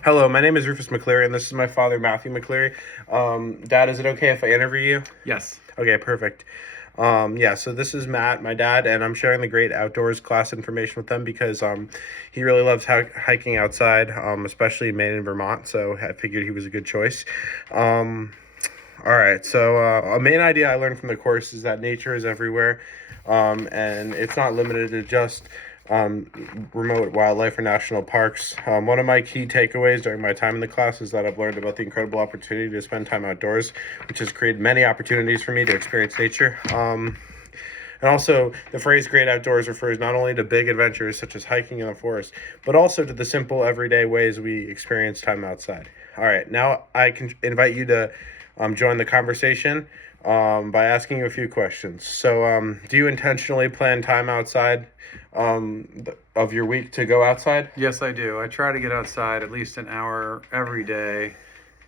Hello, my name is Rufus McCleary, and this is my father, Matthew McCleary. Dad, is it okay if I interview you? Yes. Okay, perfect. Yeah, so this is Matt, my dad, and I'm sharing the great outdoors class information with them because he really loves hiking outside, especially in Maine and Vermont, so I figured he was a good choice. Um, all right, so a main idea I learned from the course is that nature is everywhere, and it's not limited to just remote wildlife or national parks. One of my key takeaways during my time in the class is that I've learned about the incredible opportunity to spend time outdoors, which has created many opportunities for me to experience nature. And also, the phrase great outdoors refers not only to big adventures such as hiking in the forest, but also to the simple everyday ways we experience time outside. All right, now I can invite you to join the conversation by asking you a few questions. So, do you intentionally plan time outside of your week to go outside? Yes, I do. I try to get outside at least an hour every day,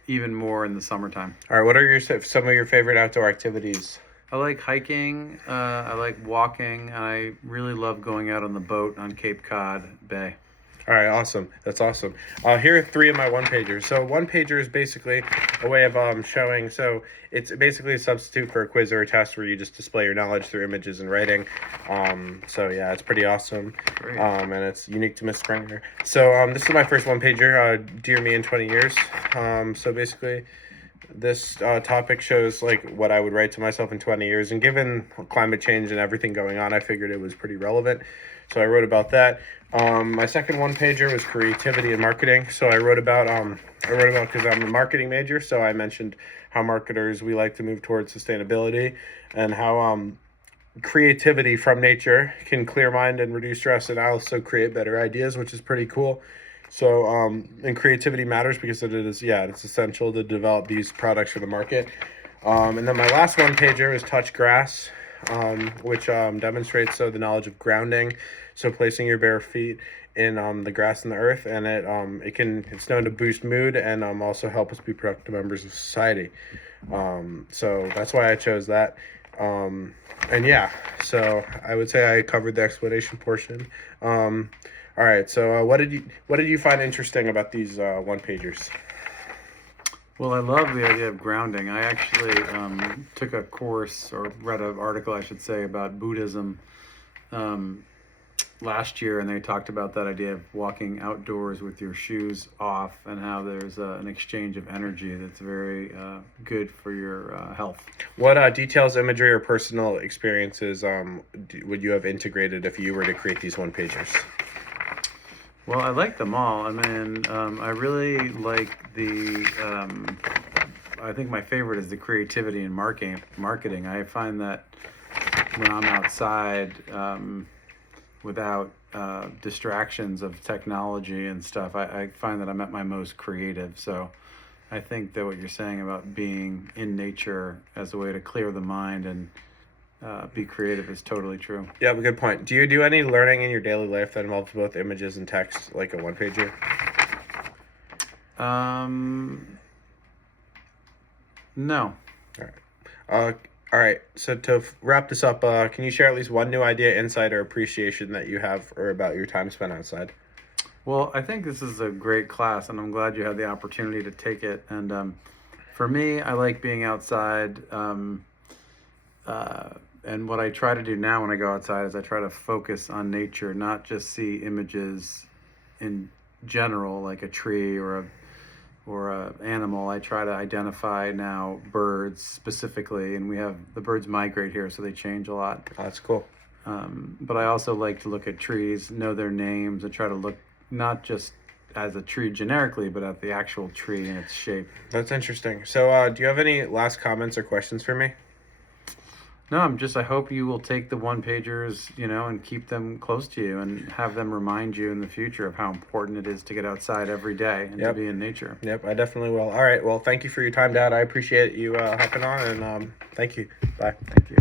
even more in the summertime. All right, what are some of your favorite outdoor activities? I like hiking. I like walking. I really love going out on the boat on Cape Cod Bay. All right, awesome. That's awesome. Here are three of my one pagers. So one pager is basically a way of showing. So it's basically a substitute for a quiz or a test where you just display your knowledge through images and writing. So yeah, it's pretty awesome. Great. And it's unique to Miss Springer. So this is my first one pager. Dear me in 20 years. So basically, this topic shows like what I would write to myself in 20 years. And given climate change and everything going on, I figured it was pretty relevant. So I wrote about that. My second one pager was creativity and marketing. So I wrote about because I'm a marketing major. So I mentioned how marketers, we like to move towards sustainability and how creativity from nature can clear mind and reduce stress and also create better ideas, which is pretty cool. So, and creativity matters because it's essential to develop these products for the market. And then my last one pager is touch grass, which demonstrates the knowledge of grounding. So placing your bare feet in the grass and the earth, and it's known to boost mood and also help us be productive members of society. So that's why I chose that. And yeah, so I would say I covered the explanation portion. All right. So, what did you find interesting about these one pagers? Well, I love the idea of grounding. I actually took a course or read an article, I should say, about Buddhism last year, and they talked about that idea of walking outdoors with your shoes off and how there's an exchange of energy that's very good for your health. What details, imagery, or personal experiences would you have integrated if you were to create these one pagers? Well, I like them all. I mean, I really like I think my favorite is the creativity and marketing. I find that when I'm outside without distractions of technology and stuff, I find that I'm at my most creative. So I think that what you're saying about being in nature as a way to clear the mind and be creative is totally true. Yeah, good point. Do you do any learning in your daily life that involves both images and text, like a one pager? No. All right. All right. So to wrap this up, can you share at least one new idea, insight, or appreciation that you have or about your time spent outside? Well, I think this is a great class, and I'm glad you had the opportunity to take it. And for me, I like being outside. And what I try to do now when I go outside is I try to focus on nature, not just see images in general, like a tree or a animal. I try to identify now birds specifically, and the birds migrate here, so they change a lot. Oh, that's cool. But I also like to look at trees, know their names, and try to look not just as a tree generically, but at the actual tree and its shape. That's interesting. So do you have any last comments or questions for me? No, I hope you will take the one pagers, and keep them close to you and have them remind you in the future of how important it is to get outside every day and to be in nature. Yep, I definitely will. All right. Well, thank you for your time, Dad. I appreciate you hopping on, and thank you. Bye. Thank you.